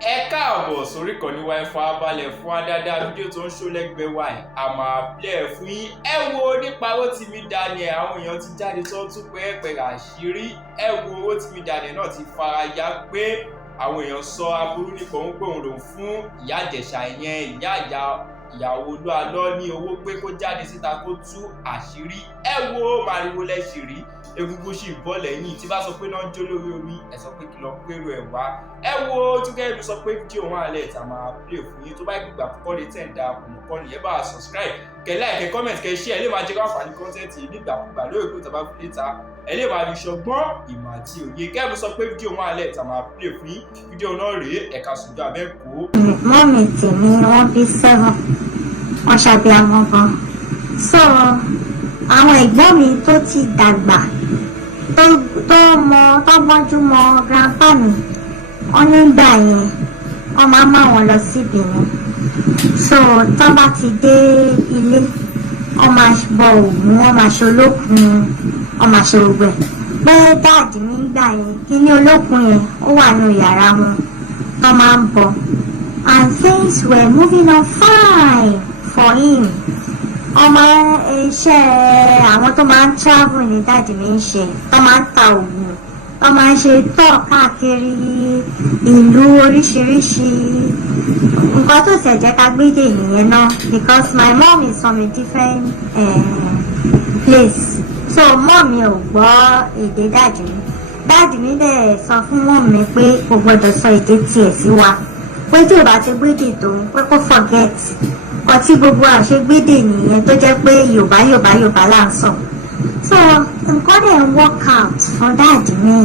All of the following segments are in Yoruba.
Ẹ káàbọ̀ sórí ìkànnì wa ìfarabalẹ̀ fún adáadáa fídíò tó ń ṣó lẹ́gbẹ̀ẹ́ wa a máa play fún yín. Ẹ wo nípa Rotimi Daniel, àwọn èèyàn ti jáde tó tún pẹ́ẹ́pẹ́ẹ́ àṣírí. Ẹ wo Rotimi Daniel náà ti fara ya pé àwọn èèyàn sọ aburú nípa òun pé òun lòun fún ìyá Ìjẹ̀ṣà yẹn ìyàwó Olu Alo ní owó pé kó jáde síta kó tú àṣírí. Ẹ wo màrìwò lẹ́ṣìírí egungun sì bọ́ lẹ́yìn tí bá sọ pé náà ń jó lórí omi ẹ sọ pé kí lọ pérò ẹ̀ wá. Ẹ wo túkẹ́ẹ̀dù sọ pé fídíò wọn àlẹ́ ìta máa play fún yín tó bá gbígbà púpọ̀ lè tẹ̀ ń da àkùnmọ̀kọ́ nìyẹn bá subscribe kẹ́ like kẹ́ comment kẹ́ share ẹ lè máa jẹ́ ká àǹfààní content yìí nígbàkúgbà lórí èkó tàbá fi léta ẹ lè máa fi ṣọgbọ́n ìmọ̀ àti òye. Kẹ́ẹ̀bù sọ pé fídíò wọn àlẹ́ ìta máa play fún yín fídíò náà rèé ẹ̀ka sùjọ abẹ́kó. Mọ́mì tèmi wọ́n bí 7 wọ́n ṣàbíamọ gan. So àwọn ẹ̀gbọ́n mi tó ti dàgbà tó gbọ́njú mọ grandpa mi wọ́n nígbà yẹn wọ́n máa má wọn lọ síbi yẹn. So tó bá ti dé ilé wọ́n máa bọ ògùn, wọ́n máa ṣe olókun, wọ́n máa ṣe gbogbo ẹ̀. Pé dáàdì mi gbà yẹn kíní olókun yẹn ó wà nínú yàrá wọn tó máa ń bọ. And things were moving on fine for him. Ọmọ iṣẹ́ àwọn tó máa ń travel ní dáàdì mi ń ṣe, tó máa ń ta òògùn, tó máa ń ṣe tọ́ káàkiri ìlú oríṣiríṣi. Nǹkan tó ṣẹ̀ jẹ́ ká gbédè nìyẹn náà because my mom is from a different place. So mom mi ò gbọ́ èdè dáàdì mi. Dáàdì mi dẹ̀ sọ fún mom mi pé kò gbọdọ̀ sọ èdè tiẹ̀ sí wa. Pé tí ò bá ti gbédè tó pé kó forget. Ọtí gbogbo àṣegbédè nìyẹn tó jẹ́ pé Yorùbá là ń sọ. So nǹkan dẹ̀ ń work out fún dáàdì mi.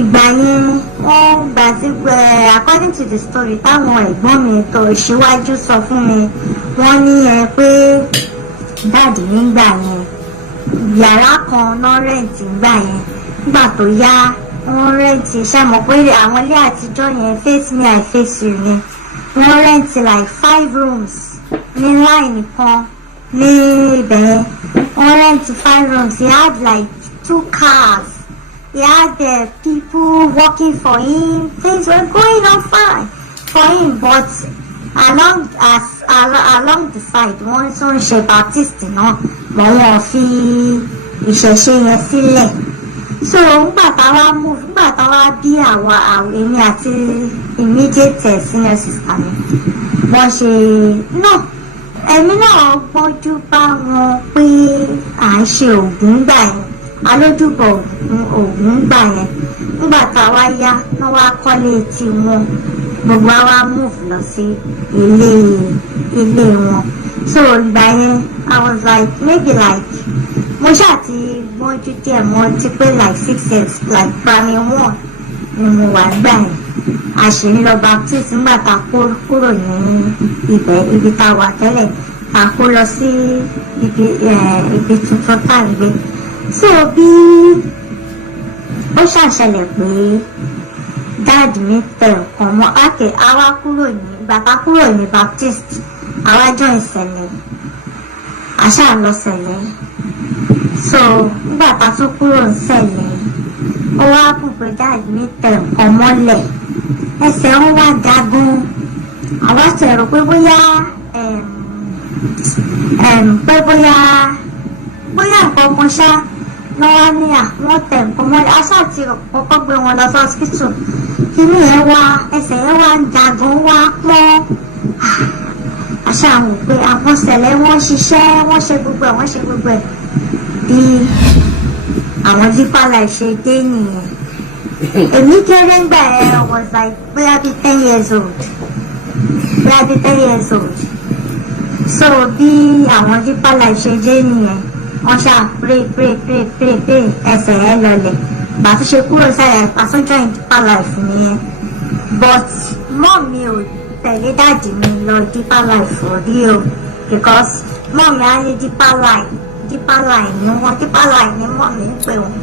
Ìgbà yẹn wọ́n gbà sí according to the story táwọn ẹ̀gbọ́n mi tó ṣíwájú sọ fún mi wọ́n ní pé dáàdì mi gbà yẹn yàrá kan náà rẹ̀ǹtì gbà yẹn nígbà tó yá wọ́n rẹ̀ǹtì ṣàmọ̀ pé àwọn ilé àtijọ́ yẹn face me I face you ni wọ́n rẹ̀ǹtì like 5 rooms ní line kan ní ibẹ̀ yẹn wọ́n rẹ̀ǹtì 5 rooms. He had like 2 cars. He had people working for him. Things were going on fine for him, but along the side wọ́n tún ń ṣe Baptist náà mọ̀ wọ́n fi ìṣẹ̀ṣe yẹn sílẹ̀. So nígbà táwa bí èmi àti immediate senior sister mi wọ́n ṣe náà ẹ̀mí náà gbọ́njú bá wọn pé à ń ṣe ògùn gbà yẹn alójúbọ ògùn gbà yẹn nígbà táwa yá wọ́n wá kọ́lé tiwọn gbogbo wa move lọ sí ilé wọn. So ìgbà yẹn I was like maybe like mo ṣáà ti gbọ́njú díẹ̀ mo ti pé like 6 years like primary 1 ni mo wà gbà yẹn a ṣe ń lọ Baptist nígbà tá a kúrò ní ibi tá a wà tẹ́lẹ̀ tá a kó lọ sí ibi tuntun tá a gbé. So bí ó ṣàṣẹlẹ̀ pé dáàdì mi tẹ nǹkan mọ́ àkè àwa kúrò ní ìgbà tá a kúrò ní Baptist àwa jọ ìṣẹ̀lẹ̀ àṣà lọ ṣẹlẹ̀. So nígbà tá a tún kúrò ń ṣẹlẹ̀ ó wá kù pé dáàdì mi tẹ nǹkan mọ́lẹ̀ ẹsẹ̀ ń wá dagun àwa ṣe rò pé bóyá nǹkan kan ṣá lọ́wọ́ ní àwọn tẹ̀ nǹkan mọ́lẹ̀ aṣá àti kọ́kọ́ gbé wọn lọ sí hospital kíní yẹn wá ẹsẹ̀ yẹn wá ń dagun wá pọ́n àṣà àwọn òpè àwọn sẹ̀lẹ̀ wọ́n ṣiṣẹ́ wọ́n ṣe gbogbo ẹ̀ bí àwọn Deeper Life ṣe dé nìyẹn. Èmi kéré ńgbà ẹ was like bóyá bí 10 years old. So bí àwọn Deeper Life ṣe dé nìyẹn wọ́n ṣáà pray ẹsẹ̀ ẹ lọlẹ̀ bàtú ṣe kúrò sáyà pàṣẹ join Deeper Life nìyẹn. But mom mi ò tẹ̀lé dáàdì mi lọ Deeper Life for real because mom mi á ní Deeper Life ni mom mi ń pè wọ́n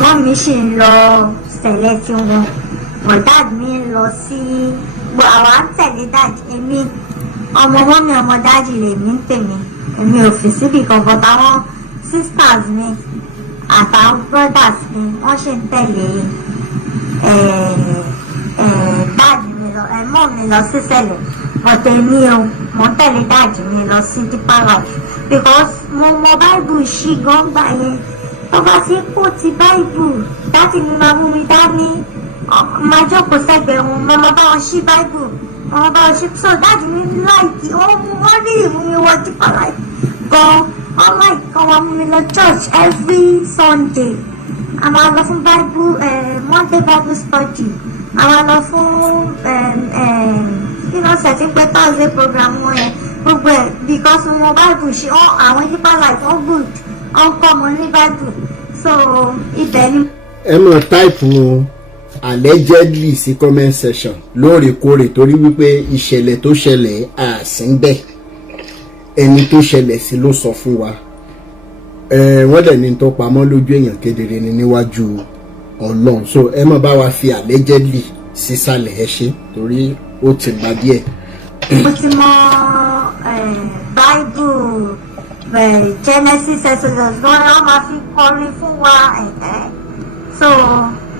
mom mi sì ń lọ sele tí wọn dad mi ń lọ sí àwa ń tẹ̀lé dad èmi ọmọ mọ́mí ọmọ dáàdì lèmi ń tèmi èmi ò fi síbì kankan táwọn sisters mi àtàwọn brothers mi wọ́n ṣe ń tẹ̀lé dad mi lọ mọ́ mi lọ sí sele but èmi o mo tẹ̀lé dáàdì mi lọ sí deeper life because mo mọ Bible ṣí gan gbà yẹn tó bá ti kó ti Bible dáàdì mi máa mú mi dání máa jókòó sẹ́gbẹ̀ẹ́ wọn mo máa bá wọn ṣí Bible mo máa bá wọn ṣí so dáàdì mi láìkí wọ́n rí ìmú mi wọ deeper life gan wọ́n láìkí kan wọ́n mú mi lọ church every Sunday a máa lọ fún Bible Monday Bible study a máa lọ fún setting pé Thursday program wọn yẹn gbogbo ẹ̀ because mo Bible ṣe àwọn deeper life all good kọ́ mo ní Bible so ibẹ̀ ni. ẹ mọ̀ táìpù allegedly sí comment section lóòrèkóòrè torí wípé ìṣẹ̀lẹ̀ tó ṣẹlẹ̀ àsìnbẹ̀ ẹni tó ṣẹlẹ̀ sí ló sọ fún wa wọ́n dẹ̀ ní tó pamọ́ lójú èèyàn kedere ni níwájú Ọlọ́run so ẹ má bá wa fi allegedly sísàlẹ̀ ẹ ṣe torí ó ti gba díẹ̀. mo ti mọ Bible Genesis Exodus lọ́wọ́ máa fi kọrin fún wa so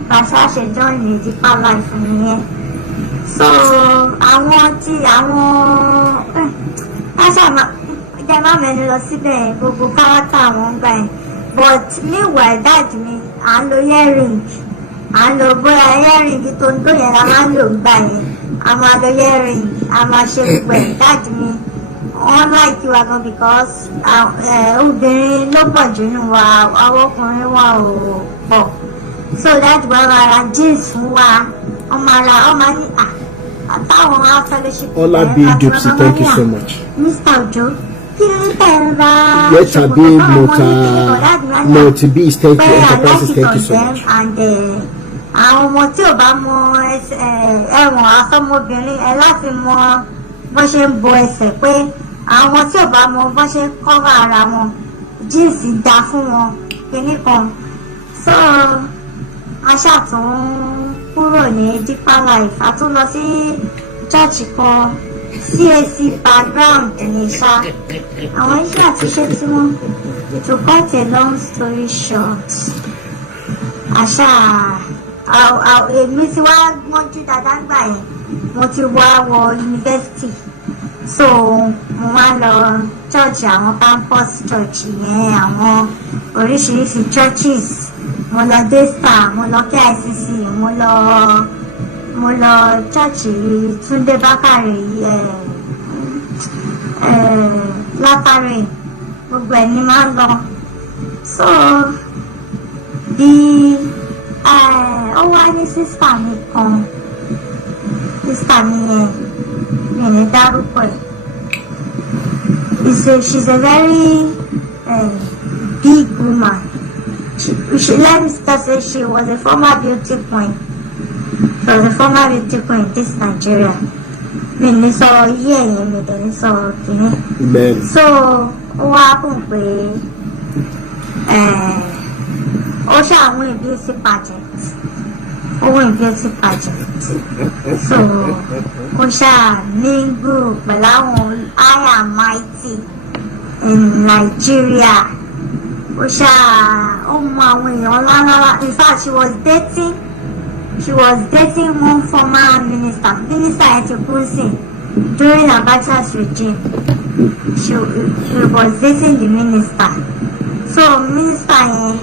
bàṣà ṣèjọ́ ní deeper life nìyẹn so àwọn aṣáàmà jẹ́ má mẹ́nu lọ síbẹ̀ gbogbo kárátà àwọn gbà yẹn but meanwhile dad mi à ń lo earring à ń lo bóyá earring tó ń tó yẹn la máa ń lò gbà yẹn a máa lo earring a máa ṣe gbogbo ẹ̀ dad mi wọ́n láìkí wa gan because obìnrin ló pọ̀ jù nínú wa àwọn ọkùnrin wa ò pọ̀ so dad wa máa ra jeans fún wa ọmọ ní àtàwọn fellowship. Olabi Dupsy, thank you so much. Mr. Ojo. Leta be multi-beast, thank you. Enterprises, thank you so much. And àwọn ọmọ tí ò bá mọ ẹ̀wọ̀n asọ́mọbìnrin ẹ láti mọ bó ṣe ń bo ẹsẹ̀ pé àwọn ọmọ tí ò bá mọ bó ṣe ń kọ́ra ara wọn jíǹsì dá fún wọn kíní kan so aṣáàtún kúrò ní deeper life a tún lọ sí church kan CAC background ní ṣá àwọn iṣẹ́ àtiṣe tí wọ́n to cut a long story short àṣà èmi ti wá mọ́jú dáadáa gbà yẹn mo ti wá wọ yunifásitì so mo wá lọ church àwọn campus church yẹn àwọn oríṣiríṣi churches mo lọ Daystar mo lọ KICC mo lọ church Túndé Bákàrè látàrí gbogbo ẹ̀ ni máa ń lọ so bí ó wá ní sísà mi kan sísà mi yẹn mi ní dárúkọ ẹ̀ she's a very big woman. Let me say she was a former beauty queen. She was a former beauty queen in this Nigeria. Mi ní sọ̀rọ̀ yí ẹ̀yìn mi dẹ̀ ní sọ̀rọ̀ kìíní. So ó wá kùn pé ó ṣàwọn beauty pageant. Ó win beauty pageant. So ó ṣáà mingle pẹ̀lú àwọn high and mighty in Nigeria. Ó mọ àwọn èèyàn ńláńlá. In fact, she was dating one former minister ẹ̀ ti kú sí during Abacha's regime. She was dating the minister. So minister yẹn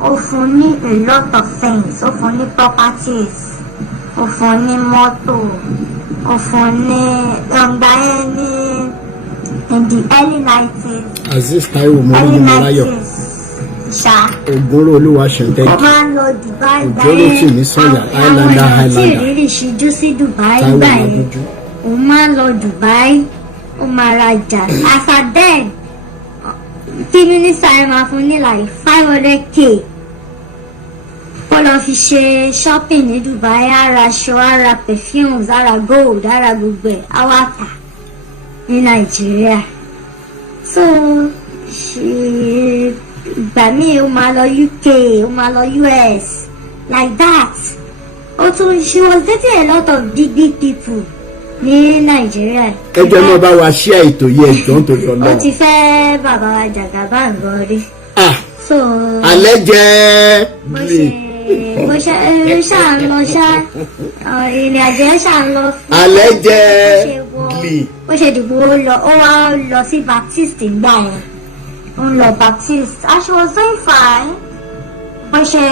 ó fún ní a lot of things. Ó fún ní properties, ó fún ní mọ́tò, ó fún ní ọ̀gbà yẹn ní in the early 90s. Aziz Taiwo Mọ́láyọ̀. Ògbóró olúwa ṣẹ̀ntẹ́. Ó máa ń lọ Dubai Ògbóró tì ní sọ̀yà Highlander. Àwọn ìrírí ṣíjú sí Dubai gbà yẹn. Ó máa ń lọ Dubai, ó máa rajà. After then, tí mínísítà yẹn máa fún ní like 500k. Ó lọ fi ṣe shopping ní Dubai, ara aṣọ, ara perfumes, ara gold, ara gbogbo ẹ̀, awata ní Nàìjíríà. So, ìgbà míì ó máa lọ UK, ó máa lọ US, like that. She was dating a lot of big people ní Nàìjíríà. Ẹ jẹ́ mọ́ bá wa ṣí ètò yìí ẹ̀jọ́ nítorí Ọlọ́run. Ó ti fẹ́ bàbá wa Jàgàbá gan rí. So alẹ́ jẹ́ bó ṣe ṣáà ń lọ ṣá ìrìn àjò ẹ̀ ṣáà ń lọ fún allegedly bó ṣe dìbò ó wá lọ sí Baptist gbà yẹn ó ń lọ Baptist and she was doing fine bó ṣe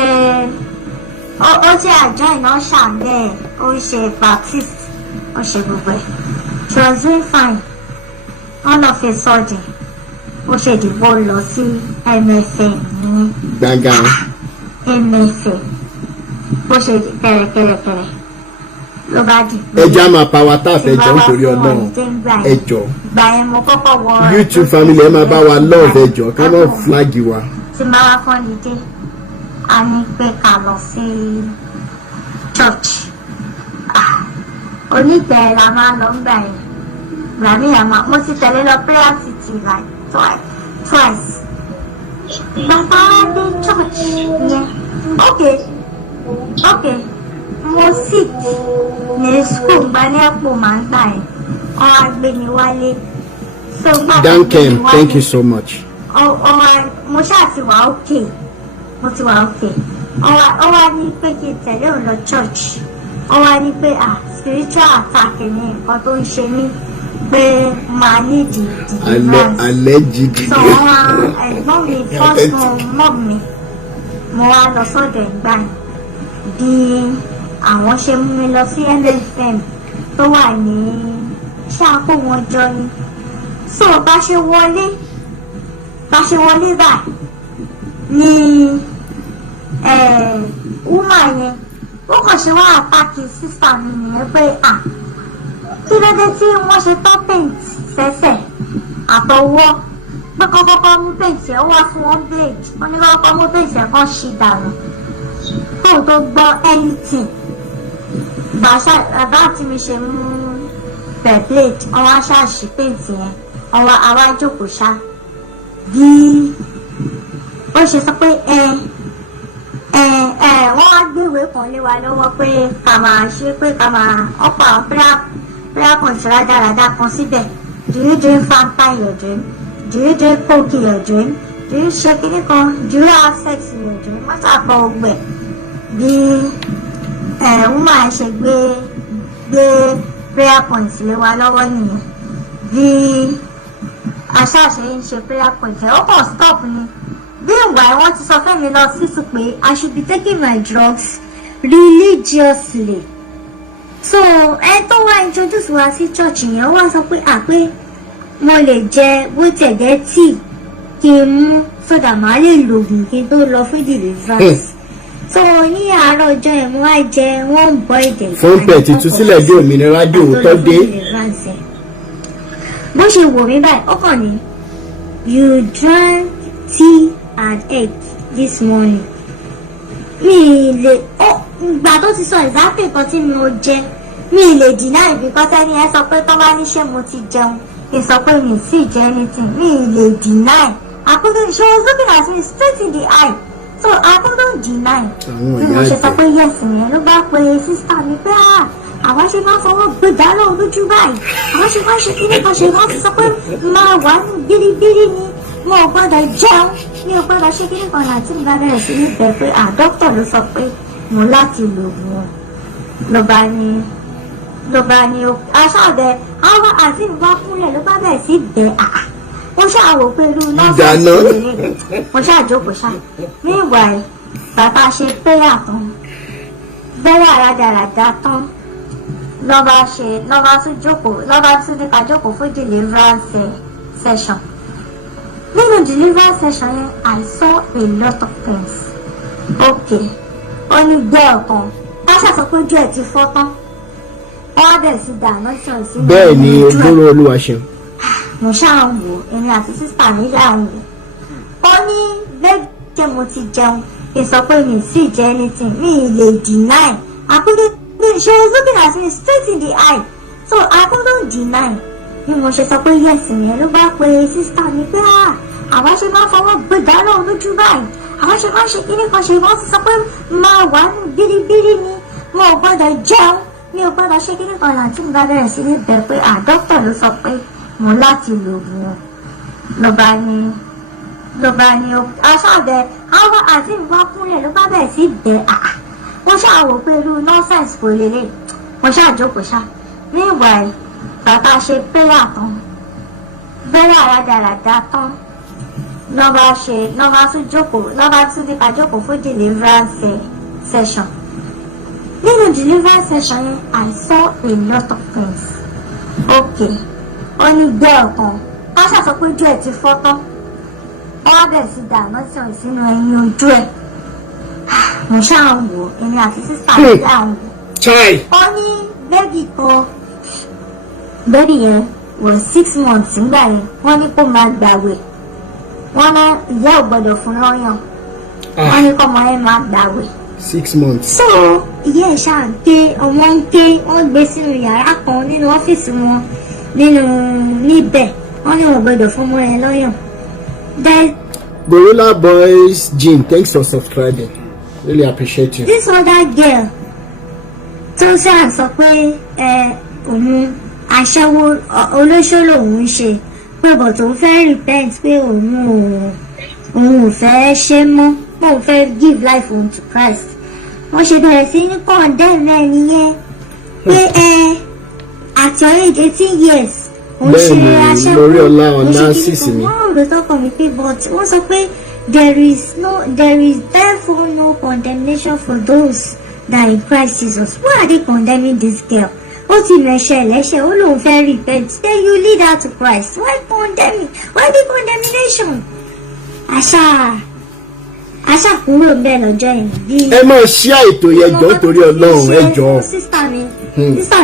ó ti àjọ iná ṣàǹdẹ̀ ó ń ṣe Baptist ó ṣe gbogbo ẹ̀ she was doing fine all of a sudden ó ṣe dìbò lọ sí MFM ní gangan MFM bó ṣe kẹrẹkẹrẹkẹrẹ ló bá di. ẹja máa power tap ẹjọ nítorí Ọlọ́run ẹjọ gbà yẹn mo kọ́kọ́ wọ YouTube family ẹ máa bá wa love ẹjọ ká má flag wa. tí máa wá fún dídé a ní pé ká lọ sí church onígbẹ̀ẹ́ la máa lọ ń gbà yẹn gbà mí àmọ́ mo ti tẹ̀lé lọ prayer city like twice bàbá dé church yẹn okay mo sick ní school gba ní àpò máa gbà yẹn ọ̀rọ̀ àgbẹ̀ mi wálé so gbàgbé Duncan, thank you so much. mo ṣáà ti wà okay mo ti wà okay ọwọ́ ní pé kí n tẹ̀lé òun lọ church ọwọ́ ní pé spiritual attack ni nǹkan tó ń ṣe mí pé máa ní deliverance allegedly so ẹ̀gbọ́n mi first mom mi mo wá lọ sọ́dọ̀ ẹ̀gbá yẹn bí àwọn ṣe mú mi lọ sí MFM tó wà ní ṣáàpò wọn jọ ni so bá ṣe wọlé báyìí ni woman yẹn ó kàn ṣe wá àtàkì sísà mi nìyẹn pé kí ló dé tí wọ́n ṣe tọ́ paint sẹ́sẹ̀ àtọwọ́ pé kọ́kọ́kọ́ mú paint ẹ̀ wá fún wọn blade wọ́n ní kọ́kọ́ mú paint ẹ̀ kan ṣì dànù fóun tó gbọ́ anything bàbá tí mi ṣe mú pẹ̀ blade ọwọ́ aṣáàṣì paint yẹn ọwọ́ àwa jókòó ṣá bí ó ṣe sọ pé wọ́n wá gbé ìwé kan lé wa lọ́wọ́ pé ká máa ṣe pé ká máa ọ̀pọ̀ àwọn prayer point rádaràda kan síbẹ̀ do you drink Fanta in your dream do you drink Coke in your dream do you ṣe kíní kan do you have sex in your dream wọ́n ṣàpọ̀ ọgbẹ̀ bí woman ṣe gbé prayer point lé wa lọ́wọ́ nìyẹn bí aṣáṣe ń ṣe prayer point ẹ̀ ó kàn stop ni meanwhile wọ́n ti sọ fún mi lọ sísù pé I should be taking my drugs religiously so ẹ tó wá introduce wa sí church yẹn ó wá sọ pé pé mo lè jẹ bó tẹ̀jẹ́ tíì kí n mú sódà máa lè lògùn kí n tó lọ fún Deliverance so ní àárọ̀ ọjọ́ yẹn mo wá jẹ wọ́n ń bọ́ ìdẹ̀ fún pẹ̀ títú sílẹ̀ dé òmìnira dé òótọ́ dé bó ṣe wò mí báyìí ó kàn ní you drank tea and egg this morning mi lè ìgbà tó ti sọ ìzápè kan tí mo jẹ mi lè deny because ẹni ẹ sọ pé tó bá ní ṣé mo ti jẹun kì í sọ pé mi sì jẹ anything mi lè deny I couldn't she was looking at me straight in the eye so I couldn't deny bí mo ṣe sọ pé yes yẹn ló bá pe sísá mi pé àwọn ṣe máa fọwọ́ gbé dáná lójú báyìí àwọn ṣe máa ṣe kí ní kan ṣe wọ́n ti sọ pé máa wà ní bíríbírí ni wọn ò gbọ́dọ̀ jẹun ní ò gbọ́dọ̀ ṣe kí ní kan láti ń bá bẹ̀rẹ̀ sí ní bẹ̀ pé dókítà ló sọ pé mo láti lò wọ́n ló bá ní aṣáàbẹ̀ àwọn àti ìbá kúnlẹ̀ ló bá bẹ̀rẹ̀ sí bẹ̀ mo ṣàwò pé irú nọ́ọ̀sì rere mo ṣàjókòó ṣá meanwhile bàbá ṣe prayer tán bẹ́rẹ̀ àràdàràdà tán lọ́ba tún ní ká jókòó fún Deliverance session nínú Deliverance session yẹn I saw a lot of things okay ó ní gbẹ́ ọ̀kan táṣà sọ pé ojú ẹ̀ ti fọ́ tán wọ́n á bẹ̀rẹ̀ sí dáná ṣàn sí bẹ́ẹ̀ ni olóró olúwa ṣeun mo ṣáà ń wò èmi àti sísà mi ṣáà ń wò ó ní bẹ́ẹ̀ jẹ́ mo ti jẹun kì í sọ pé mi sì jẹ anything mi lè deny she was looking at me straight in the eye so I couldn't deny bí mo ṣe sọ pé yes yẹn ló bá pe sísá mi pé àwa ṣe máa fọwọ́ gbé dáná lójú báyìí àwa ṣe máa ṣe kíní kan ṣe wọ́n ti sọ pé máa wà ní bíríbírí ni wọn ò gbọ́dọ̀ jẹun mi ò gbọ́dọ̀ ṣe kíní kan láti ń bá bẹ̀rẹ̀ sí ní bẹ̀ pé dókítà ló sọ pé mo láti lò wọ́n ló ló bá ní aṣáàbẹ̀ àwọn àti ìbọn kúnlẹ̀ ló bá bẹ̀rẹ̀ sí bẹ̀ wọ́n ṣàwò pé irú nọ́ọ̀sẹ̀nsì kò lélẹ̀ wọ́n ṣàjókòó ṣá meanwhile bàbá ṣe prayer tán prayer rádaràda tán lọ́ba tún nípa jókòó fún deliverance session. Nínú deliverance session yẹn I saw a lot of things. Okay, ó ní gbẹ́ ọ̀kan wọ́n ṣàṣọ pé ojú ẹ̀ ti fọ́ tán wọ́n wá bẹ̀rẹ̀ sí dáná sínú ẹyin ojú ẹ̀. Mo ṣáà ń wò èmi àti sísá mi ṣáà ń wò. Ó ní bébì yẹn was 6 months nígbà yẹn wọ́n ní kó máa gbàwẹ̀ wọ́n ní ìyá ò gbọ́dọ̀ fún lọ́yàn wọ́n ní kọ́mọ yẹn máa gbàwẹ̀. 6 months. So ìyá ẹ̀ ṣáà ń ké ọmọ ń ké wọ́n gbé sínú yàrá kan nínú ọ́fíìsì wọn níbẹ̀ wọ́n ní wọ́n gbọ́dọ̀ fún ọmọ yẹn lọ́yàn. Gorilla Boys Jean, thanks for subscribing. Really appreciate you. This other girl tó ṣáà sọ pé òun aṣẹ́wó olóṣó lòun ń ṣe pé bọ̀ tó fẹ́ repent pé òun ò fẹ́ ṣe mọ́ pé òun fẹ́ give life òun to Christ. Wọ́n ṣe bẹ̀rẹ̀ sí ní condemn ẹ̀ nìyẹn pé at your age 18 years òun ṣe aṣẹ́wó lórí ọlá ọ̀nà sísì mi. wọ́n rò tọkọ mi pé but wọ́n sọ pé there is therefore no condemnation for those that in Christ Jesus. Why are they condemning this girl? Ó ti lẹ́ṣẹ̀ ó lóun fẹ́ repent then you lead her to Christ. Why condemning? Why the condemnation? Àṣà kúrò ń bẹ̀ lọ́jọ́ yẹn. Ẹ máa ṣí àìtò yẹn jọ torí Ọlọ́run ẹ jọ. Sísá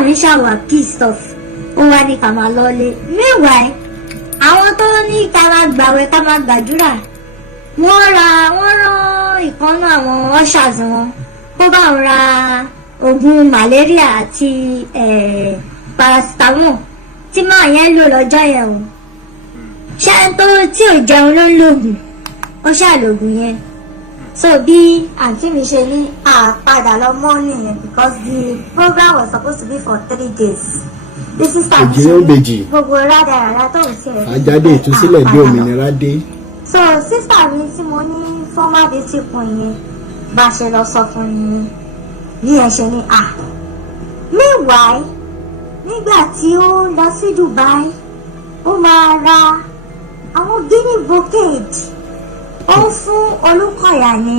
mi ṣàwà pissed off ó wá ní ká máa lọ́lé. Meanwhile àwọn tó ní ká máa gbàwẹ̀ ká máa gbàdúrà wọ́n rán ìkànnà àwọn ushers wọn kó bá wọn ra oògùn malaria àti paracetamol tí máa yẹn lò lọ́jọ́ yẹn o ṣé tó tí ò jẹun ló ń lògùn ó ṣàlògùn yẹn. So bí àǹtí mi ṣe ní àpadà lọ mọ́ nìyẹn because the program was supposed to be for 3 days. This is time gbogbo rádaràdà tó ń ṣe rẹ̀. Àjáde ìtúsílẹ̀ bí òmìnira dé. So sísá mi tí mo ní former beauty queen yẹn bá ṣe lọ sọ fún mi bí ẹ ṣe ní meanwhile nígbà tí ó lọ sí Dubai ó máa ra àwọn guinea brocade ó fún Olúkọ̀yà ní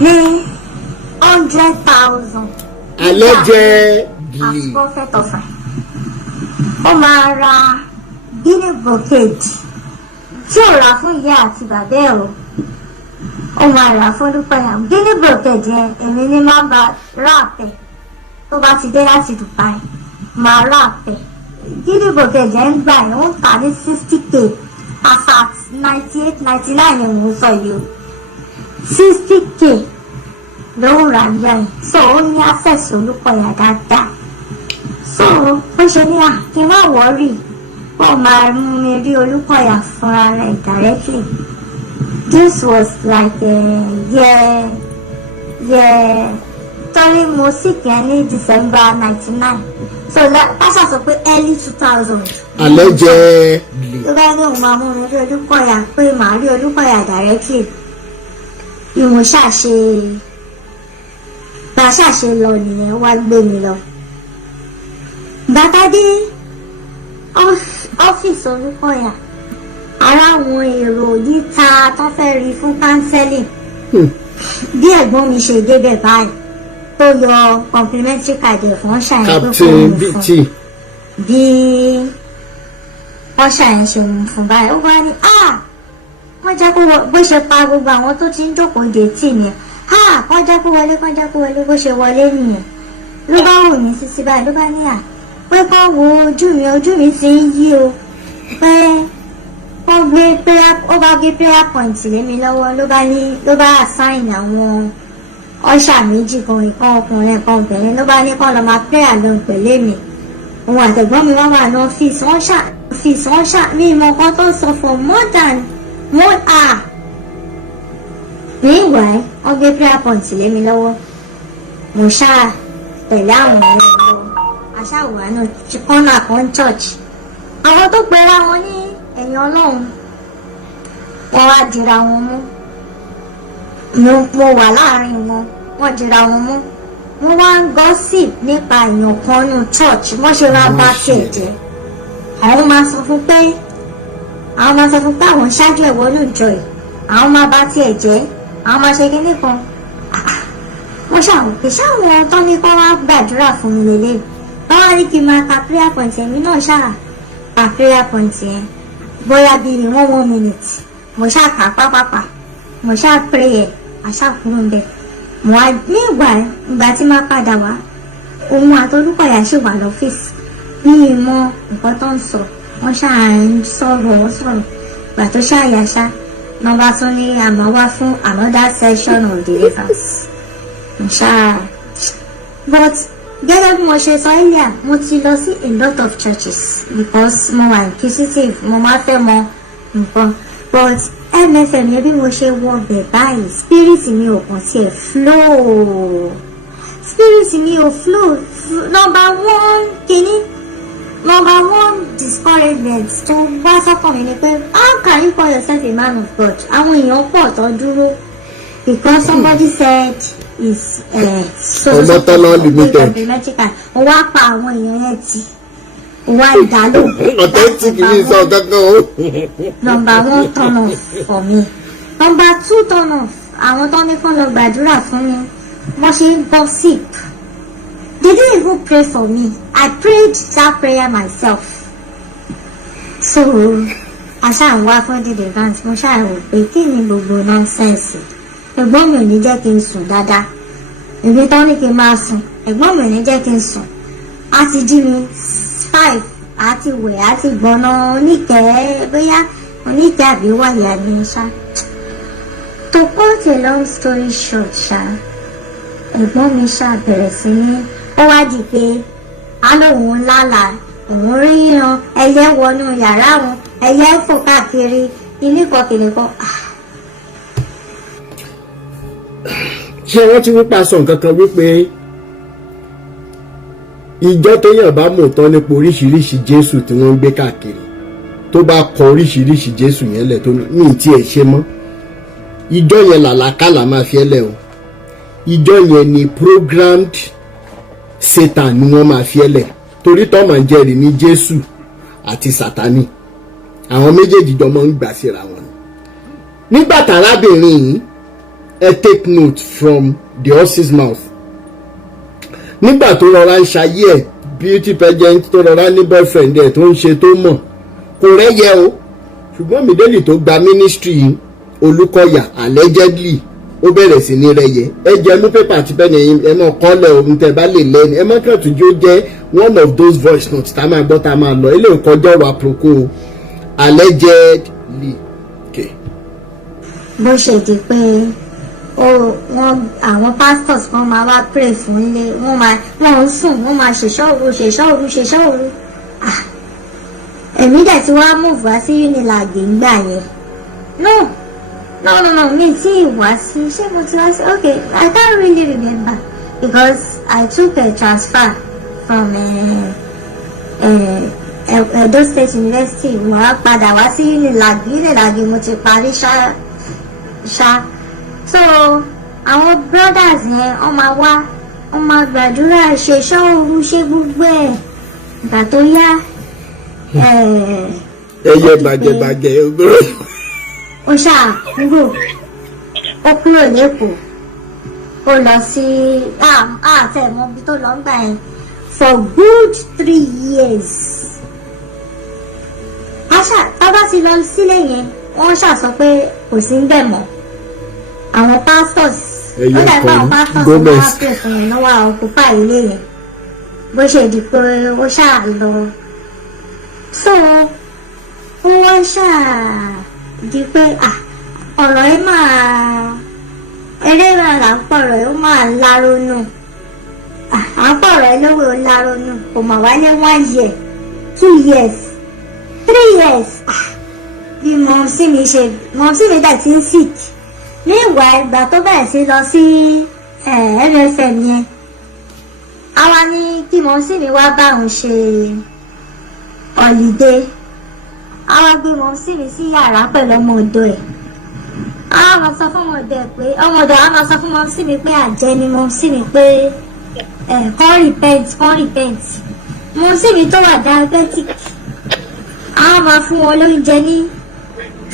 100,000. Allegedly. As prophet of her ó máa ra guinea brocade tí ò rà fún ìyá àti bàbá ẹ̀ o ó máa rà fún Olúkọ̀yà guinea brocade yẹn èmi ní máa bá rà pẹ̀ tó bá ti dé láti Dubai máa rà pẹ̀ guinea brocade yẹn ń gbà yẹn ó ń tà ní 60k as at 98-99 yẹn mo sọ yìí o 60k ló ń rà yá yìí so ó ní access Olúkọ̀yà dáadáa so ó ṣe ní kí n má wọ́ọ̀rì wọ́n máa mú mi rí Olúkọ̀yà fúnra rẹ̀ directly. This was like torí mo sick yẹn ní December 99 so Tasha sọ pé early 2000. Allegedly. Tó bá ní òun máa mú mi rí Olúkọ̀yà pé màá rí Olúkọ̀yà directly bí mo ṣàṣe lọ nìyẹn wá gbé mi lọ. Bàbá dé ọ́fíìsì Olúkọ̀yà ara àwọn èrò yíta tó fẹ́ rí fún counseling bí ẹ̀gbọ́n mi ṣe débẹ̀ báyìí tó yọ complimentary card fún ọ̀ṣà yẹn tó fún mi fún bí ọ̀ṣà yẹn ṣe mú fún báyìí ó wá ní wọ́n jẹ́ kó bó ṣe pa gbogbo àwọn tó ti ń jókòó dé tì ní wọ́n jẹ́ kó wọlé bó ṣe wọlé nìyẹn ló bá wò ní sísí báyìí ló bá ní pé kó wo ojú mi ti ń yí o pé ó bá gbé prayer point lé mi lọ́wọ́ ló bá assign àwọn ọ̀ṣà méjì kan ìkan ọkùnrin kan obìnrin ló bá ní kó lọ máa prayer lọ pẹ̀lú mi òun àtẹ̀gbọ́n mi wọ́n wà ní ọ́fíìsì wọ́n ṣà mí ìmọ̀ kan tó sọ for more than 1 hour. Meanwhile wọ́n gbé prayer point lé mi lọ́wọ́ mo ṣáà tẹ̀lé àwọn ọ̀rẹ́ lọ aṣáwò àánú kọ́nà kan church àwọn tó pera wọn ní ẹ̀yìn Ọlọ́run wọ́n wá dira wọn mú mo wà láàrin wọn wọ́n dira wọn mú wọ́n wá ń gossip nípa èèyàn kan nínú church wọ́n ṣe wá bá tiẹ̀ jẹ́ àwọn máa sọ fún pé àwọn ṣáájú ẹ̀ wọnú ìjọ ẹ̀ àwọn máa bá tiẹ̀ jẹ́ àwọn máa ṣe kinní kan wọ́n ṣàwọn pé ṣáwọn tó ní kó wá gbàdúrà fún mi lélẹ̀ wọ́n wá ní kí n máa ka prayer point ẹ̀mí náà ṣáà ka prayer point yẹn bóyá bíi 1 minute mo ṣáà kà pápápá mo ṣáà pray ẹ̀ àṣàkúrò ń bẹ̀ mo wá ní ìgbà tí máa padà wá òun àtolúkọ̀yà ṣì wà lọ́fíìsì ní ìmọ̀ nǹkan tó ń sọ wọ́n ṣáà ń sọ̀rọ̀ ìgbà tó ṣáà yà ṣá nọ́mbà tún ní àmọ́ wá fún another session of Deliverance but gẹ́gẹ́ bí mo ṣe sọ earlier mo ti lọ sí a lot of churches because mo wà inquisitive mo máa fẹ́ mọ nǹkan but MFM yẹn bí mo ṣe wọ ọbẹ̀ báyìí spirit mi ò kàn tiẹ̀ flow number one discouragement tó wá sọ́kàn mi ni pé how can you call yourself a man of God àwọn èèyàn pọ̀ tó dúró because somebody said is so limited o wá pa àwọn èèyàn yẹn tí o wá ìdálò authentic ni sọ kankan o. number 1 turn off for me number 2 turn off àwọn tó ní kó lọ gbàdúrà fún mi wọ́n ṣe ń gossip. They didn't even pray for me. I prayed that prayer myself. So, àṣà ń wá fún Deliverance, mo ṣáà rò pé kí ni gbogbo nonsense. Ẹ̀gbọ́n mi ò ní jẹ́ kí n sùn dáadáa. Èmi tán ní kí n máa sùn. Ẹ̀gbọ́n mi ò ní jẹ́ kí n sùn. A ti jí mi 5, a ti wẹ̀, a ti gbọ̀nà oníkẹ́ bóyá oníkẹ́ àbí wáyà ni ṣá. To cut a long story short ṣá, ẹ̀gbọ́n mi ṣáà bẹ̀rẹ̀ sí ní ó wá di pé alóhùn lálà òun rí yan ẹyẹ wọnú yàrá wọn ẹyẹ fò káàkiri ilé kọkìnìkan. ṣé wọ́n ti wípa sọ nǹkan kan wípé ìjọ téèyàn bá mọ̀ tán nípa oríṣiríṣi Jésù tí wọ́n ń gbé káàkiri tó bá kọ oríṣiríṣi Jésù yẹn lẹ̀ tó ní ìtí ẹ̀ ṣe mọ́ ìjọ yẹn làlàkàlà máa fi ẹ́ lẹ̀ o ìjọ yẹn ni programmed Satan ni wọ́n máa fi ẹ́ lẹ̀ torí tọ́mọ̀ ń jẹ́rìí ní Jésù àti Sátánì àwọn méjèèjì jọ máa ń gbà síra wọn nígbà tárábìnrin yìí ẹ take note from the horse's mouth nígbà tó rọra ń ṣayé ẹ beauty pageant tó rọra ní boyfriend ẹ tó ń ṣe tó mọ̀ kò rẹ́yẹ o ṣùgbọ́n mídélì tó gba ministry Olúkọ̀yà allegedly ó bẹ̀rẹ̀ sí ní rẹ́yẹ ẹ jẹ́ mú pépà àti pẹ́ẹ́nì ẹ náà kọ́lẹ̀ ohun tẹ́ bá lè lẹ́nu ẹ má kàn tún jó jẹ́ one of those voice notes tá a máa gbọ́ tá a máa lọ ilé ìkọjọ́ wa proko allegedly. bó ṣe di pé àwọn pastors kan máa wá pray fún ilé wọ́n ń sùn wọ́n máa ṣèṣọ́òru èmi dẹ̀ tí wọ́n á move wá sí Unilag ńgbà yẹn no mi tí wá sí ṣé mo ti wá sí okay I can't really remember because I took a transfer from Edo State University wọ́n á padà wá sí Unilag mo ti parí ṣá so àwọn brothers yẹn wọ́n máa wá wọ́n máa gbàdúrà ṣe ṣọ́ọ̀rù ṣe gbogbo ẹ̀ ìgbà tó yá ẹyẹ bàjẹ́bàjẹ́ ògbóró. ó ṣàkúrò ó kúrò lẹ́kọ̀ọ́ ó lọ sí àfẹ́mọ́ bí tó lọ ń gbà yẹn for good 3 years. Bàbá ti lọ sílé yẹn wọ́n ṣàsọ pé kò sí ń bẹ̀ mọ́ àwọn pastors ó dàgbà àwọn pastors wọ́n wá pè fún mi lọ́wọ́ àwọn pupa ilé yẹn bó ṣe di pé ó ṣáà lọ so ó wá ṣáà di pé ọ̀rọ̀ ẹ máa eré náà là ń pọ̀rọ̀ ẹ ó máa láronú à ń pọ̀rọ̀ ẹ lówó ó láronú kò mà wálé 1 year 2 years 3 years bí mọ̀ọ́sí mi dẹ̀ ti ń sick ní ìgbà tó bẹ̀rẹ̀ sí lọ sí MFM yẹn àwa ní kí mọ̀ọ́sí mi wá bá òun ṣe holiday àwa gbé mọ̀ọ́sí mi sí yàrá pẹ̀lú ọmọ ọ̀dọ̀ ẹ̀ a máa sọ fún ọmọdé pé ọmọdé a máa sọ fún mọ́ sí mi pé àjẹ́ ni mo sí mi pé kàn repent mo sì mi tó wà diabetic a máa fún wọn lóúnjẹ ní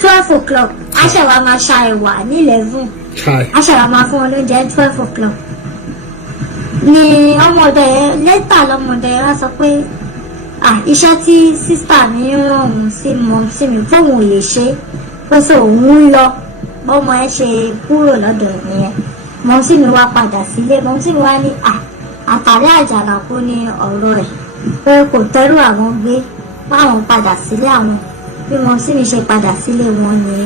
12 o'clock a ṣẹ̀wá máa ṣa ẹ̀wà ní 11 a ṣẹ̀wá máa fún wọn lóúnjẹ ní 12 o'clock ni ọmọdé lẹ́tà lọmọdé wá sọ pé iṣẹ́ tí sísítà mi rán òun sí mi fóun ò lè ṣe pé sọ òun ń lọ bọ́mọ ẹ ṣe kúrò lọ́dọ̀ ìyẹn mọ̀ sí mi wá padà sílé mọ̀ sí mi wá ní àtàrí àjànàkú ní ọ̀rọ̀ ẹ̀ pé kò tẹ́rù àwọn gbé báwọn padà sílé àwọn bí mọ̀ sí mi ṣe padà sílé wọn ni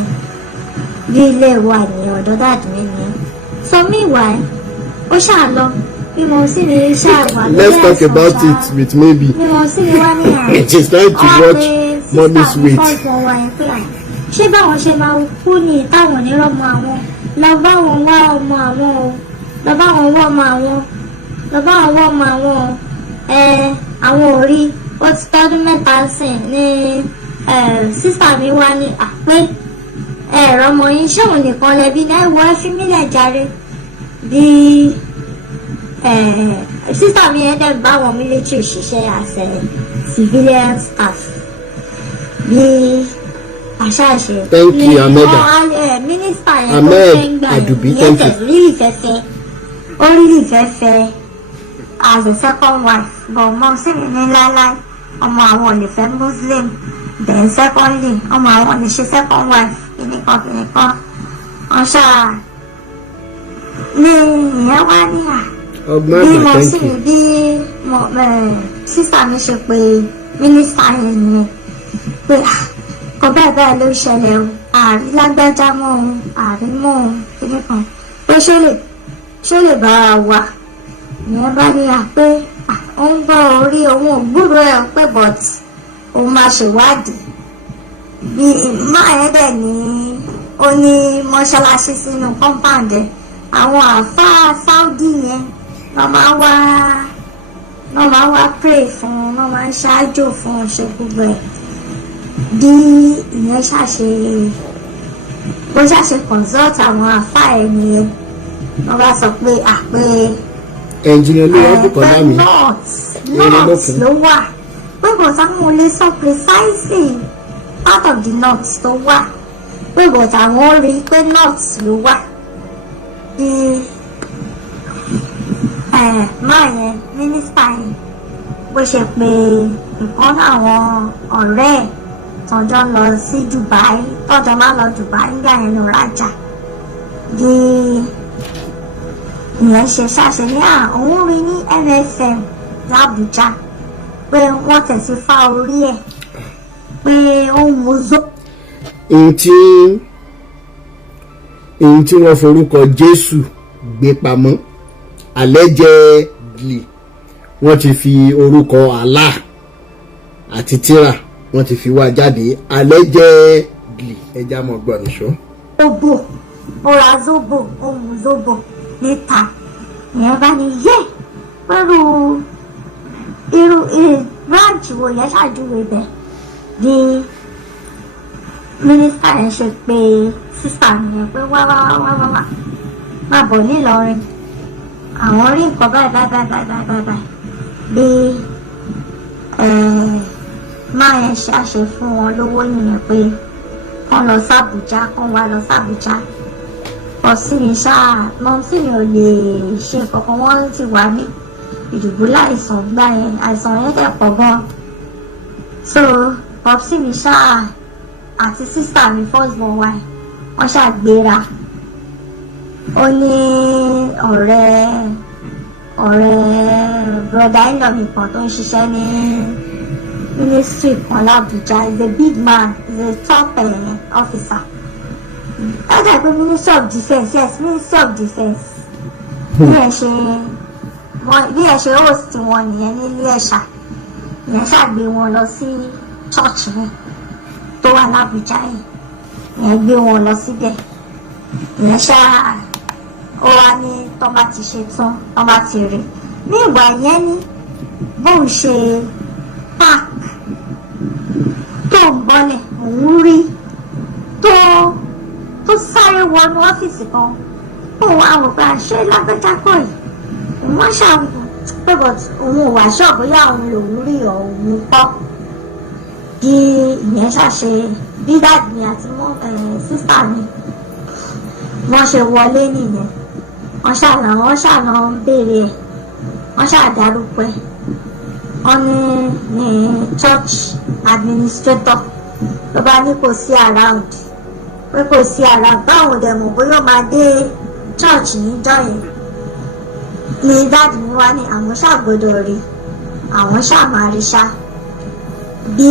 bí ilé wa ní ọ̀dọ̀ dàdí mi ni so meanwhile ó ṣáà lọ bí mọ̀ sí mi ṣáà wà lórí let's talk about it with maybe bí mọ̀ sí mi wá ní she's trying to watch mommy's weight. ṣé báwọn ṣe máa kú ní táwọn onírọ́mọ àwọn lọ bá wọn wá ọmọ àwọn o lọ bá wọn wá ọmọ àwọn lọ bá wọn wá ọmọ àwọn àwọn ò rí ó ti tọ́dún mẹ́ta sìn ní sísà mi wá ní àpé ẹ̀rọ ọmọ yín ṣé òun nìkan lẹ́bí náà wọ ẹ́ fi mílẹ̀ járe bí sísà mi yẹn dẹ̀ bá àwọn military ṣiṣẹ́ àṣẹ civilian staff bí àṣàṣe. Thank you, Ameda. Mínísítà yẹn tó Ahmed fẹ́ ń gbà Adubi, yẹn thank you. ó rí ìfẹ́fẹ́ as a second wife but mọ sí mi ní láíláí ọmọ àwọn ò lè fẹ́ Muslim then secondly ọmọ àwọn ò lè ṣe second wife kìnìkan wọ́n ṣáà ní ìyẹn wá níyà bí mo sì bí sísà mi ṣe pé mínísítà yẹn nìyẹn pé kò bẹ́ẹ̀ ló ṣẹlẹ̀ o ààrí lágbájá mọ́ òun ààrí mọ́ òun kíní kan pé ṣó lè bá wa ìyẹn bá ní pé ó ń gbọ́ orí òun ò gbúrò ẹ̀ pé but òun máa ṣèwádìí bí máa yẹn dẹ̀ ní ó ní mọ́ṣáláṣí sínú compound ẹ̀ àwọn àáfàá Saudi yẹn wọ́n máa wá pray fún wọ́n máa ń ṣáájò fún ṣe gbogbo ẹ̀ bí ìyẹn ṣàṣe consult àwọn àfáà ẹni yẹn wọ́n bá sọ pé ẹnjìnìá ló wá bùkọ́ lámì north ló wà pé bọ̀ táwọn ò lè sọ precisely part of the north tó wà pé bọ̀ táwọn rí i pé north ló wà bí máa yẹn mínísítà yẹn bó ṣe pé nǹkan àwọn ọ̀rẹ́ ẹ̀ tọ́jọ́ lọ sí Dubai tọ́jọ́ máa lọ Dubai nígbà yẹn lọ rajà bí ìyẹn ṣe ṣàṣẹ ní òun rí ní MFM l'Abuja pé wọ́n tẹ̀sí fá orí ẹ̀ pé ó ń wo zó. ohun tí wọ́n forúkọ Jésù gbé pamọ́ allegedly wọ́n ti fi orúkọ Allah àti tírà wọ́n ti fi wá jáde allegedly ẹja mọ̀ gbọ́ nìṣó. Obo ora zobo ohun zobo Leta ìyẹn bá ní yé pẹ̀lú irú branch wo yẹn ṣàjúwe bẹ̀ bí mínísítà yẹn ṣe pé sísà yẹn pé wá má bọ̀ nílọrin àwọn rí nǹkan báyìí bí máa yẹn ṣàṣe fún wọn lówó nìyẹn pé kán lọ sàbújá kán wá lọ sàbújá ọ̀sì mi ṣáà mọ́tì mi ò lè ṣe kankan wọ́n ti wà ní ìdùbúlẹ̀ àìsàn gbà yẹn àìsàn yẹn tẹ̀ pọ̀ gan so ọ̀sì mi ṣáà àti sísà mi first born wa wọ́n ṣàgbéra ó ní ọ̀rẹ́ broda in-law mi kan tó ń ṣiṣẹ́ ní ministry kan l'Abuja is a big man is a top officer ọjà pé ministry of defence yes ministry of defence bí ẹ ṣe host wọn nìyẹn nílé ẹ̀ṣà ìyẹn ṣàgbé wọn lọ sí church yẹn tó wà l'Abuja yìí ìyẹn gbé wọn lọ síbẹ̀ ìyẹn ṣáà ó wá ní tó bá ti ṣe tán tó bá ti rí ní ìgbà yẹn ní bóun ṣe park tó ń bọ́lẹ̀ òun rí tó sá sáré wọnú ọ́fíìsì kan òun àwọn ọ̀gá ṣé lágbẹ́jà kọ́ yìí wọ́n ṣàwùjọ pé but òun ò wá ṣọ́ọ̀bù yá òun lòún rí òun kọ́ bí ìyẹn ṣàṣe bí dáàdì mi àti sísá mi wọ́n ṣe wọlé nìyẹn wọ́n ṣàlọ́ ń béèrè ẹ̀ wọ́n ṣàdárúkọ ẹ̀ wọ́n ní church administrator ló bá ní kò sí around pé kò sí around báwọn dẹ̀ mọ̀ bóyá máa dé church níjọ́ yẹn ní dáàdì mi wá ní àwọn ṣàgbọ́dọ̀ rí àwọn ṣàmárí ṣá bí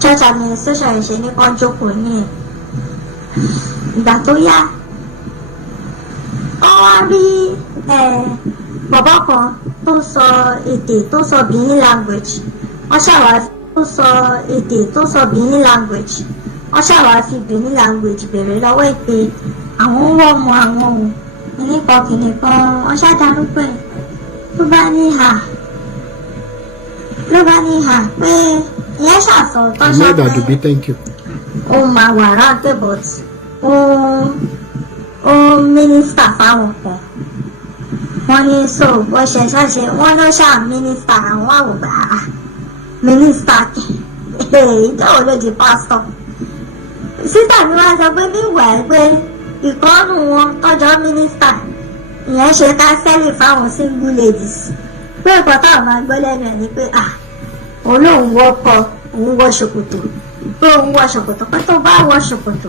church administration ṣe ní kán jókòó ní ìgbà tó yá wọ́n wá rí bàbá kan tó sọ èdè tó sọ Benin language wọ́n ṣàwá tó sọ èdè tó sọ Benin language wọ́n ṣàwá fi Benin language bẹ̀rẹ̀ lọ́wọ́ ìpè àwọn ń wọ́ ọmọ àwọn ohun kìnnìkan wọ́n ṣàdárúkọ ẹ̀ ló bá ní hà pé ìyẹn ṣàṣọ tọ́ṣọ́ pé ó máa wà ráńpẹ́ but ó mínísítà fáwọn kan wọ́n ní so bó ṣe ṣàṣe wọ́n ló ṣáà mínísítà àwọn àwògbà mínísítà ìjọwọ́ ló di pásítọ̀ sísítà mi wá sọ pé níwà ẹ pé ìkọ́nù wọn tọ́jọ́ mínísítà ìyẹn ṣe kánsẹ́lì fáwọn single ladies pé ẹ̀kọ́ táwọn máa gbọ́ lẹ́nu ẹ̀ ni pé òun lòun wọ́kọ̀ òun wọ ṣòkòtò pé òun wọ ṣòkòtò pé tó bá wọ ṣòkòtò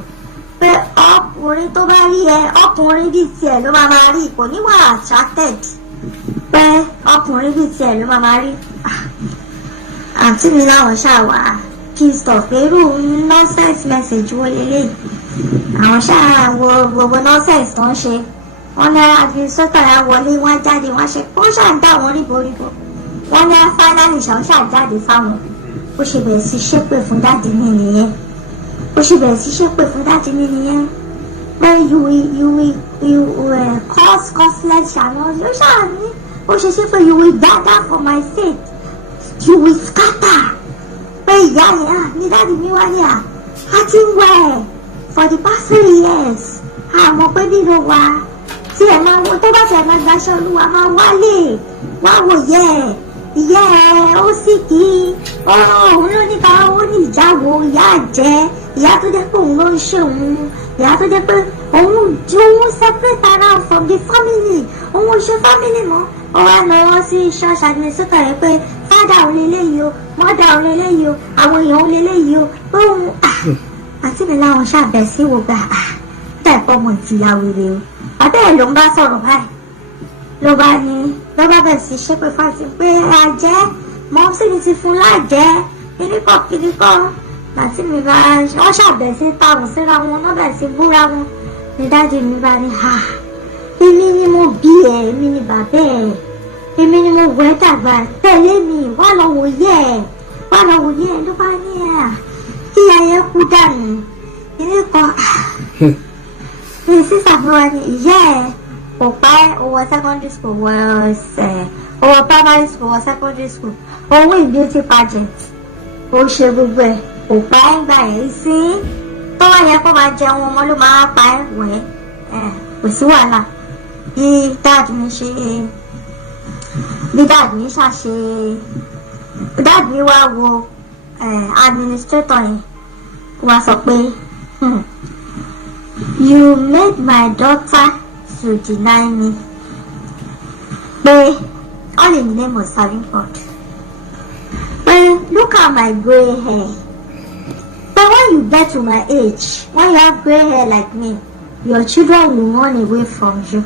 pé ọkùnrin tó bá rí ẹ ọkùnrin bíi tiẹ̀ ló máa rí kò ní wà attracted pé ọkùnrin bíi tiẹ̀ ló máa rí àǹtí mi láwọn ṣàwà pissed off pé irú nonsense message wo lélẹ́yìí àwọn ṣáà wo gbogbo nonsense tó ń ṣe wọ́n ní administrator ya wọlé wọ́n jáde wọ́n ṣe kó ṣàǹdà wọn ríboríbo wọ́n ní finally ṣàjáde fáwọn ó ṣe bẹ̀rẹ̀ sí ṣépè fún dáàdì mi nìyẹn pé you causeless ṣàná yóò ṣàní ó ṣe ṣe pé you will gather for my sake you will scatter pé ìyá yẹn ní dáàdì mi wá ní a ti ń wẹ̀ for the past 3 years àmọ́ pé nínú wa tí ẹ máa wo tó bá tẹ̀ máa gbaṣẹ́ olúwa máa wálé wá wò ìyá ẹ ó sì kí òun ló ní ká ó ní ìjáwó ìyá jẹ ìyá tó jẹ́ pé òun ló ń ṣe òun ìyá tó jẹ́ pé òun separate around from the family òun ṣe family mọ́ ọwọ́ àná wọn sí church administrator rẹ pé father ò lélẹ́yìí o mother ò lélẹ́yìí o àwọn èèyàn ò lélẹ́yìí o pé òun àti mi láwọn ṣàbẹ̀ sí wò gbà dàpọ̀ mọ̀ ìtìyàwó rẹ o àbẹ́ẹ̀ ló ń bá sọ̀rọ̀ báyìí ló bá bẹ̀ sí ṣépè fásitì pé àjẹ́ mọ́ sí mi ti fún lájẹ́ kíníkọ́ láti mi bá wọ́n ṣàbẹ̀ sí táwọn síra wọn náà bẹ̀ sí búra wọn ní dáàdì mi bá ní èmi ni mo bí ẹ èmi ni bàbá ẹ èmi ni mo wẹ̀ dàgbà tẹ̀lé mi wá lọ wò yẹ ló bá ní kí ayé kú dànù kíníkọ́ ní sísà fún wa ní ìyá ẹ kò pẹ́ owó secondary school owó primary school wọ secondary school owó beauty pageant ó ṣe gbogbo ẹ̀ kò pẹ́ gbà ẹ̀ sí tó wà yẹ kó máa jẹun ọmọ ló máa pa ẹ̀ wẹ̀ kò sí wàhálà bí dad mi ṣàṣe dad mi wá wo administrator yẹn wá sọ pé you made my daughter to deny me pé all in the name of serving God pé look at my grey hair but when you get to my age when you have grey hair like me your children will run away from you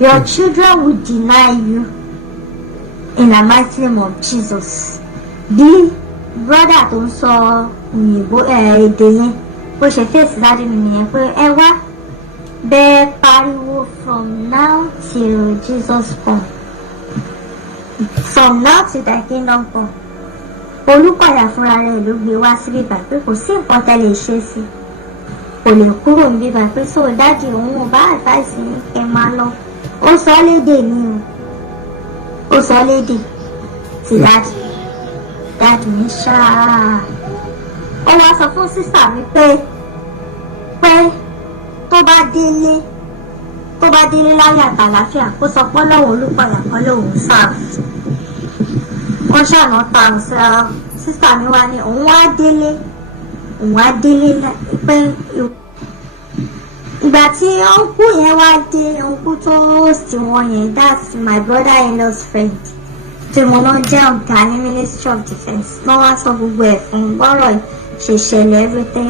your children will deny you in the mighty name of Jesus bí brother tó ń sọ òyìnbó èdè yẹn bó ṣe fèsì dájú mi nìyẹn pé ẹ wá bẹ́ẹ̀ pariwo from now till Jesus come from now till thy kingdom come olùkọ́yà fúnra rẹ̀ ló gbé wá sí bíbá pé kò sí nǹkan tẹ́ lè ṣe sí kò lè kúrò ní bíbá pé so dájú òun ò bá advice ní kẹ́ máa lọ ó sọ lédè ní o ó sọ lédè tí dájú mi ṣáá ó wá sọ fún sísà mi pé tó bá délé láyé àtàlàáfíà kó sọ pé lọ́wọ́ olùpàyà kan lòun sáà wọ́n ṣàná ta ọ̀sẹ̀ sísà mi wá ní òun wá délé pé ìgbà tí ọ̀nkú yẹn wá dé ọ̀nkú tó host wọn yẹn that's my brother-in-law's friend tí mo náà jẹ́ ọ̀gá ní Ministry of Defence wọ́n wá sọ gbogbo ẹ̀ fún bọ́rọ̀ ṣe ṣẹlẹ̀ everything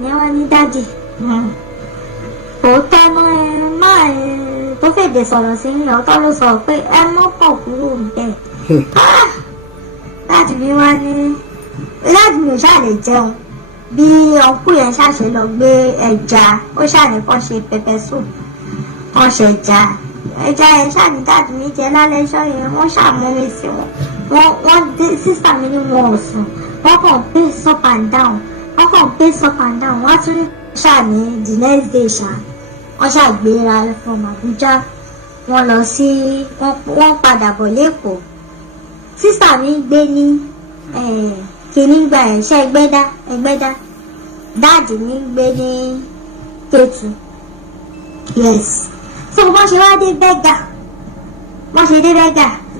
ní wọ́n ní dáàdì òótọ́ máa tó fèdè sọ̀rọ̀ sí ní ọ̀tọ̀ ló sọ pé ẹ mọ́kàn kúrò bẹ́ẹ̀ láti bí wá ní láti mi ò ṣáà lè jẹun bí ọkù yẹn ṣàṣẹ lọ gbé ẹja ó ṣàní kàn ṣe pẹpẹ soup kàn ṣe ẹja yẹn ṣàní dáàdì mi jẹ lálẹ́ iṣọ́ yẹn wọ́n ṣàmú mi sí wọ́n dé sísà mi ní wọn ò sùn wọ́n kàn pace up and down wọ́n tún ṣàní the next day wọ́n ṣàgbéra from Abuja wọ́n lọ sí wọ́n padà bọ̀ lẹ́kọ̀ọ́ sísà mi gbé ní kìíní gba ẹ̀ṣẹ́ ẹgbẹ́dá dáàdì mi gbé ní Kétu yes so wọ́n ṣe wá dé bẹ́gà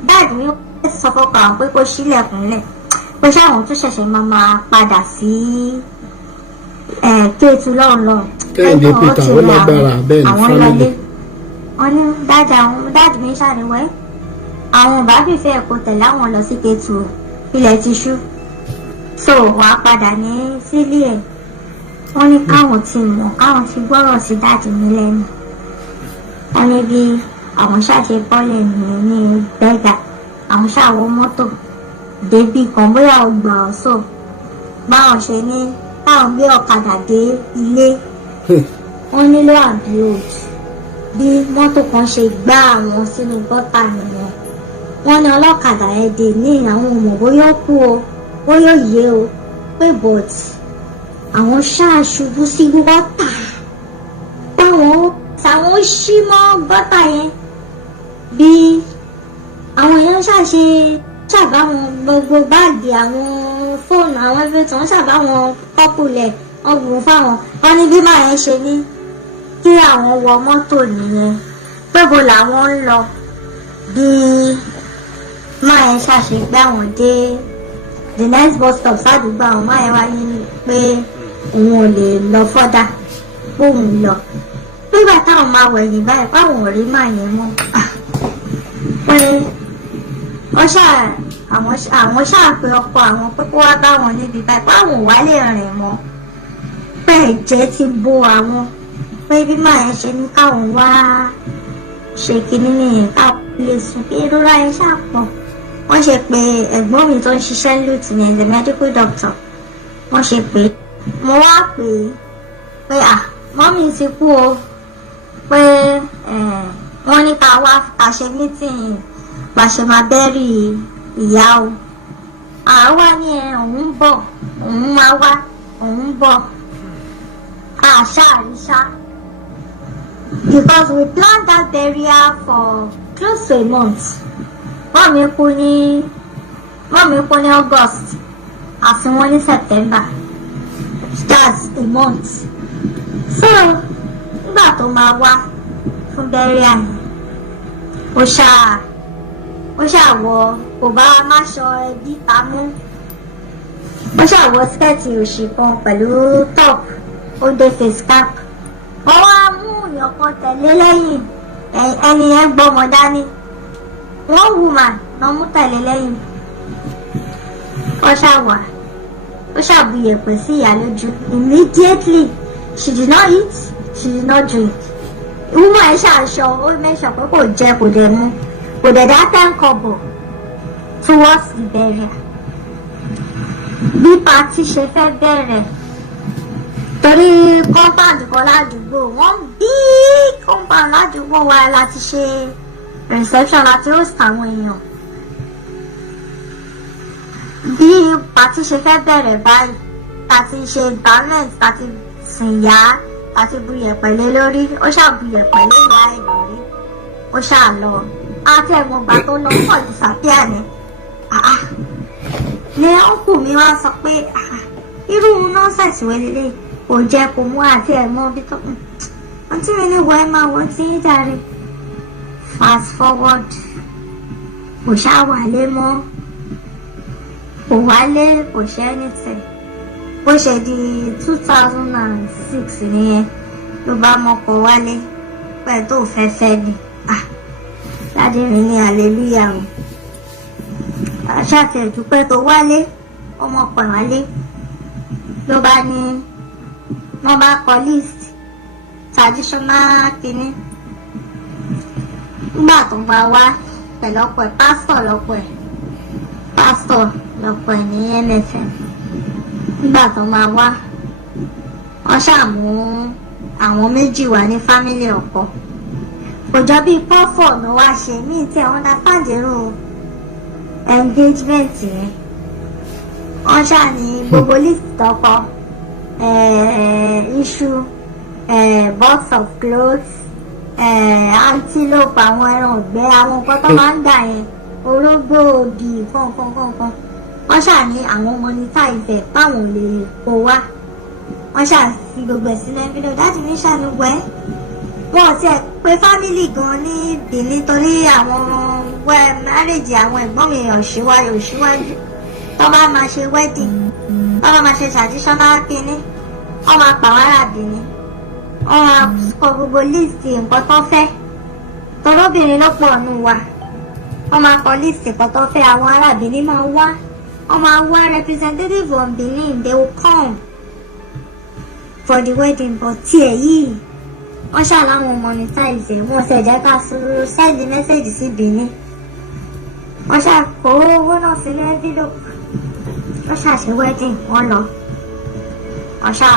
dáàdì mi sọ fọ́kàn àwọn pé kó ṣílẹ̀kùnlẹ̀ pé ṣáwọn tún ṣẹ̀ṣẹ̀ máa padà sí Kétu lọ́nà kẹ́hìndé peter ó lágbára bẹ́ẹ̀ ní fámìlì wọ́n ní dáàdì mi ṣàníwẹ́ àwọn bàbí fẹ́ kó tẹ̀lé àwọn lọ sí Kétu ilẹ̀ ti ṣú so wàá padà ní sílé ẹ̀ wọ́n ní káwọn ti gbọ́rọ̀ sí dáàdì mi lẹ́nu wọ́n ní bí àwọn ṣàṣe bọ́lẹ̀ nìyẹn ní bẹ́gà àwọn ṣàwọ́ mọ́tò débì kan bóyá ọgbà ọ̀sọ̀ báwọn ṣe ní káwọn gbé ọ̀kadà dé ilé wọ́n nílò àbí òjì bí mọ́tò kan ṣe gbá àwọn sínú gọ́tà nìyẹn wọ́n ní ọlọ́kadà ẹ̀ dè ní àwọn ọmọ bóyá kú o bóyá yé o pé but àwọn ṣáà ṣubú sí gọ́tà táwọn ṣí mọ́ gọ́tà yẹn bí àwọn èèyàn ṣàbáwọn gbogbo báàgì àwọn fóònù àwọn ẹgbẹ́ tí wọ́n ṣàbáwọn kọ́pùlẹ̀ wọ́n gbùn fáwọn wọ́n ní bí màá yẹn ṣe ní kí àwọn wọ mọ́tò nìyẹn pé bo làwọn ń lọ bí máa yẹn ṣàṣegbé àwọn dé the next bus stop sádùúgbò àwọn máa yẹn wáyé pé òun ò lè lọ fọ́dà póun lọ nígbà táwọn máa wẹ̀yìn báyìí páwọn ò rí máa yẹn mọ́ pé àwọn ṣáà pé ọkọ àwọn pé kó wá bá wọn níbi báyìí páwọn ò wá lè rìn mọ́ pé ẹ̀jẹ̀ ti bo àwọn pé bí máa yẹn ṣe ní káwọn wá ṣe kinní nìyẹn káwọn lè sùn kí ìrora yẹn ṣàpọ̀ wọ́n ṣe pé ẹ̀gbọ́n mi tó ń ṣiṣẹ́ lùtì ní the medical doctor wọ́n ṣe pé mo wá pè pé mọ́mí ti kú o pé wọ́n ní ká wá àṣẹ mítìn pàṣẹ máa bẹ́rì ìyá o àwa ní òun bọ̀ òun máa wá òun bọ̀ àṣàríṣà because we planned that burial for close to a month. Mọ́mí kú ní August àti wọ́n ní September that's a month so nígbà tó máa wá fún burial ó ṣàwọ̀ kò bá máṣọ ẹbí pamọ́ ó ṣàwọ̀ skẹ́ẹ̀tì òṣì kan pẹ̀lú top ó dé face cap wọ́n wá mú ìyọ̀kan tẹ̀lé lẹ́yìn ẹni yẹn gbọ́mọ dání one woman lọ mú tẹ̀lé lẹ́yìn ó ṣàbùyẹ̀pẹ̀ sí ìyá lójú immediately she did not eat she did not drink woman ẹ̀ ṣàṣọ ó mẹ́ṣọ̀ pé kò jẹ kò dẹ̀ mú kò dẹ̀ dá $10 towards the burial bí pati ṣe fẹ́ bẹ̀rẹ̀ torí compound kan ládùúgbò wọ́n bí compound ládùúgbò wa láti ṣe reception láti host àwọn èèyàn bí pàtí ṣe fẹ́ bẹ̀rẹ̀ báyìí láti ṣe internet láti sìnyá láti buyẹ̀pẹ̀lẹ́ lórí ó ṣàbuyẹ̀pẹ̀lẹ́ ìyá ẹ̀ lórí ó ṣàlọ àti ẹ̀gbọ̀ngbà tó lọ pọ̀ disappear ni ní ọ̀nkù mi wá sọ pé irú nọ́ọ̀sẹ̀sì wẹ́lẹ́lẹ́ kò jẹ́ kó mú àti ẹ̀mọ́ bí tó àǹtí mi ní wọ́n ẹ máa wọ́n tí ń darí. Fast forward kò ṣáà wálé mọ́, kò wálé, kò ṣe anything. Bó ṣe di 2006 nìyẹn ló bá mọ́kọ̀ wálé pẹ̀ tó fẹ́fẹ́ ni. Dáadé mi ní hallelujah o. Àṣàtì ẹ̀dúpẹ́ tó wálé, ọmọ pẹ̀ wálé ló bá ní wọ́n bá kọ list traditional kìíní. Nígbà tó bá wá pẹ̀lú ọ̀pọ̀ ẹ̀ pásítọ̀ lọ́pọ̀ ẹ̀ ní MFM. Nígbà tó máa wá wọ́n ṣàmú àwọn méjì wá ní fámílì ọkọ. Kò jọ bíi pọ́fọ̀ ló wá ṣe mí tí àwọn understand irú engagement yẹn. Wọ́n ṣà ní gbogbo list tọkọ issue box of clothes antelope, àwọn ẹran ọ̀gbẹ́, àwọn nǹkan tó máa ń dà yẹn, orógbó, òbí, kọ̀ọ̀kan. Wọ́n ṣà ní àwọn monetize páwọn lè kó wá. Wọ́n ṣà fi gbogbo ẹ̀ sínú envelope. Dájú mi ṣàlùwẹ̀ wọn ti ẹ̀ pé family gan ní Benin torí àwọn marriage àwọn ẹ̀gbọ́n mi òṣìwájú tó bá máa ṣe wedding, tó bá máa ṣe traditional kínní, wọ́n máa pàwárà Benin, wọ́n máa kọ gbogbo list nǹkan tó fẹ́ torobìnrin ló pọ̀ nù wa. Wọ́n máa kọ list nǹkan tó fẹ́, àwọn ará Benin máa wá, wọ́n máa wá representative of Benin, they will come for the wedding. But tiẹ̀ yìí wọ́n ṣàláwọn monetize wọ́n ṣe jẹ́ ká send message sí Benin. Wọ́n ṣàkó owó náà sí envelope, wọ́n ṣàṣe wedding, wọ́n lọ. Wọ́n ṣà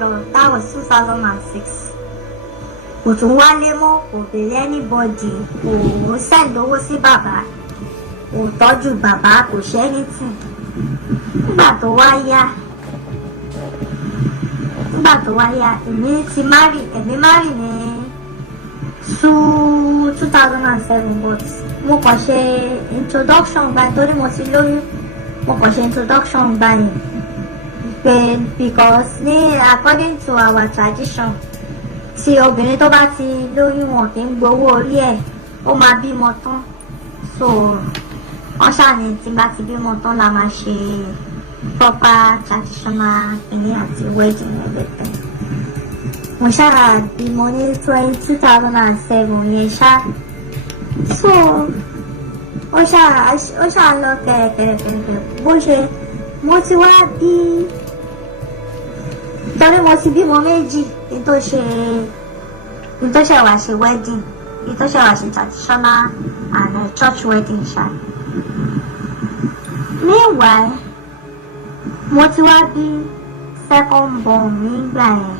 lọ. That was 2006. Kò tún wálé mọ́, kò béèrè anybody, kò send owó sí bàbá, kò tọ́jú bàbá, kò ṣe anything. Nígbà tó wá yá èmi ti marry ní 2007, but mo kàn ṣe introduction gba torí mo ti lóyún. Mo kàn ṣe introduction gba yẹn because ní according to our tradition, tí obìnrin tó bá ti lóyún wọn kì í gbowó orí ẹ̀, ó máa bímọ tán. So wọ́n ṣàní tí bá ti bímọ tán la máa ṣe proper traditional kìíní àti wedding everything. Mo ṣáà bímọ ní 2007 yẹn ṣá. So ó ṣáà lọ kẹ̀rẹ̀kẹ̀rẹ̀ bó ṣe mo ti wá bí torí mo ti bímọ méjì kí n tó ṣe wá ṣe wedding, kí n tó ṣe wá ṣe traditional and church wedding ṣá. Meanwhile mo ti wá bí second born nígbà yẹn.